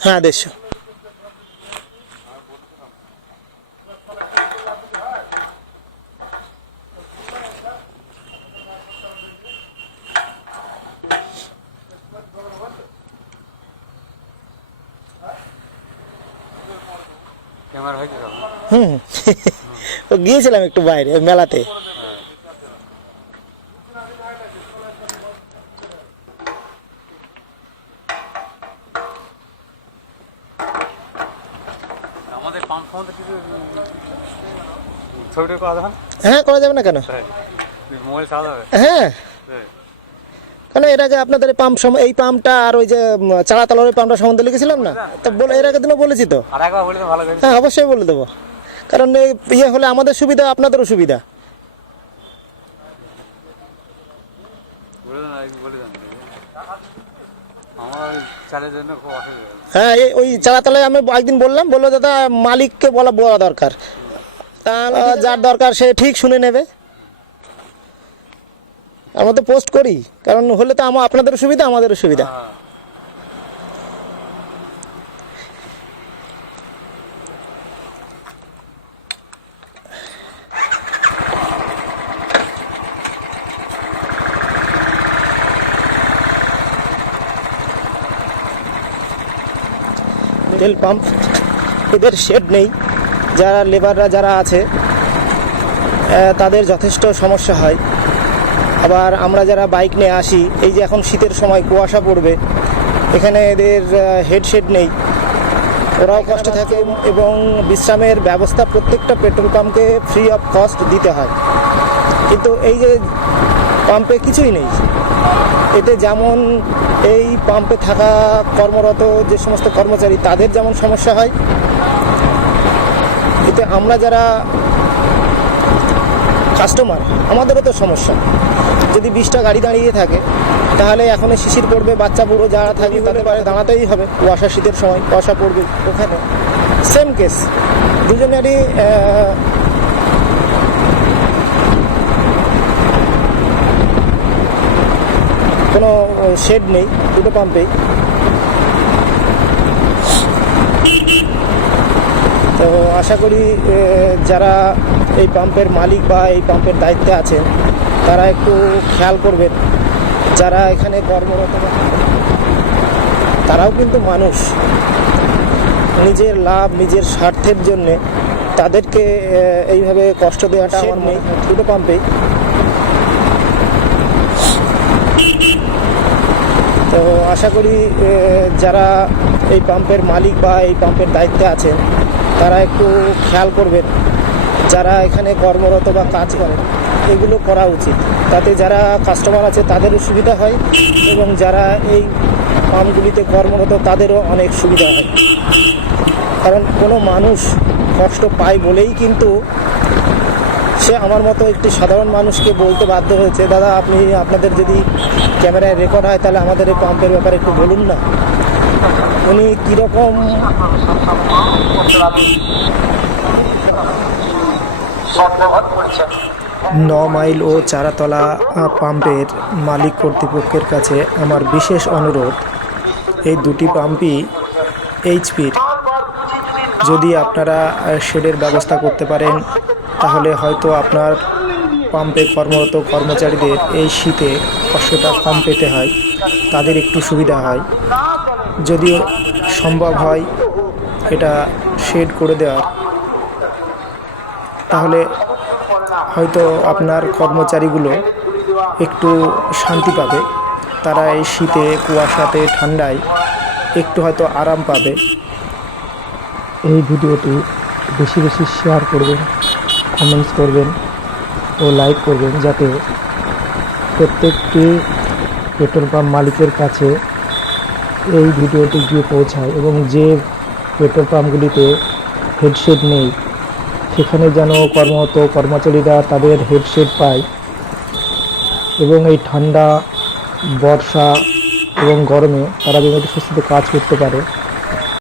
হ্যাঁ 150। হুম ও গিয়েছিলাম একটু বাইরে মেলাতে। হ্যাঁ করা যাবে না কেন? হ্যাঁ কেন এর আগে আপনাদের এই পাম্পটা আর ওই যে চালাতলার পাম্পটা সম্বন্ধে লিখেছিলাম না তো এর আগের দিনও বলেছি তো। হ্যাঁ অবশ্যই বলে দেবো, কারণ এই ইয়ে হলে আমাদের সুবিধা আপনাদেরও সুবিধা। হ্যাঁ ওই চালাতলায় আমি একদিন বললো দাদা মালিককে বলা দরকার, যার দরকার সে ঠিক শুনে নেবে। আমরা তো পোস্ট করি, কারণ হলে তো আপনাদেরও সুবিধা আমাদেরও সুবিধা। তেল পাম্প এদের শেড নেই, যারা লেবাররা যারা আছে তাদের যথেষ্ট সমস্যা হয়। আবার আমরা যারা বাইক নিয়ে আসি, এই যে এখন শীতের সময় কুয়াশা পড়বে, এখানে এদের হেডশেড নেই, ওরাও কষ্ট থাকে এবং বিশ্রামের ব্যবস্থা প্রত্যেকটা পেট্রোল পাম্পকে ফ্রি অফ কস্ট দিতে হয়। কিন্তু এই যে পাম্পে কিছুই নেই। এতে যেমন এই পাম্পে থাকা কর্মরত যে সমস্ত কর্মচারী তাদের যেমন সমস্যা হয়, এতে আমরা যারা কাস্টমার আমাদেরও তো সমস্যা। যদি 20টা গাড়ি দাঁড়িয়ে থাকে তাহলে এখন শিশির পড়বে, বাচ্চা বুড়ো যারা থাকবে তাদের পারে দাঁড়াতেই হবে। কুয়াশা শীতের সময় কুয়াশা পড়বে, ওখানে সেম কেস, দুজনেরই কোনো শেড নেই দুটো পাম্পেই। তো আশা করি যারা এই পাম্পের মালিক বা এই পাম্পের দায়িত্বে আছেন তারা একটু খেয়াল করবেন। যারা এখানে কর্মরত তারাও কিন্তু মানুষ, নিজের লাভ নিজের স্বার্থের জন্যে তাদেরকে এইভাবে কষ্ট দেওয়াটা আমার নেই দুটো পাম্পেই। তো আশা করি যারা এই পাম্পের মালিক বা এই পাম্পের দায়িত্বে আছেন তারা একটু খেয়াল করবেন। যারা এখানে কর্মরত বা কাজ করেন এগুলো করা উচিত, তাতে যারা কাস্টমার আছে তাদেরও সুবিধা হয় এবং যারা এই পাম্পগুলিতে কর্মরত তাদেরও অনেক সুবিধা হয়। কারণ কোনো মানুষ কষ্ট পায় বলেই কিন্তু সে আমার মতো একটি সাধারণ মানুষকে বলতে বাধ্য হয়েছে, দাদা আপনাদের যদি ক্যামেরায় রেকর্ড হয় তাহলে আমাদের এই পাম্পের ব্যাপারে একটু বলুন না। উনি কীরকম 9 মাইল ও চারাতলা পাম্পের মালিক কর্তৃপক্ষের কাছে আমার বিশেষ অনুরোধ, এই দুটি পাম্পই এইচপির। যদি আপনারা শেডের ব্যবস্থা করতে পারেন তাহলে হয়তো আপনার পাম্পে কর্মরত কর্মচারীদের এই শীতে কষ্টটা কম পেতে হয়, তাদের একটু সুবিধা হয়। যদিও সম্ভব হয় এটা শেড করে দেওয়ার, তাহলে হয়তো আপনার কর্মচারীগুলো একটু শান্তি পাবে, তারা এই শীতে কুয়াশাতে ঠান্ডায় একটু হয়তো আরাম পাবে। এই ভিডিওটি বেশি বেশি শেয়ার করবেন, কমেন্টস করবেন ও লাইক করবেন, যাতে প্রত্যেকটি পেট্রোল পাম্প মালিকের কাছে এই ভিডিওটি গিয়ে পৌঁছায় এবং যে পেট্রোল পাম্পগুলিতে হেডশেড নেই সেখানে যেন কর্মরত কর্মচারীরা তাদের হেডশেড পায় এবং এই ঠান্ডা বর্ষা এবং গরমে তারা যেন একটু সুস্থতে কাজ করতে পারে।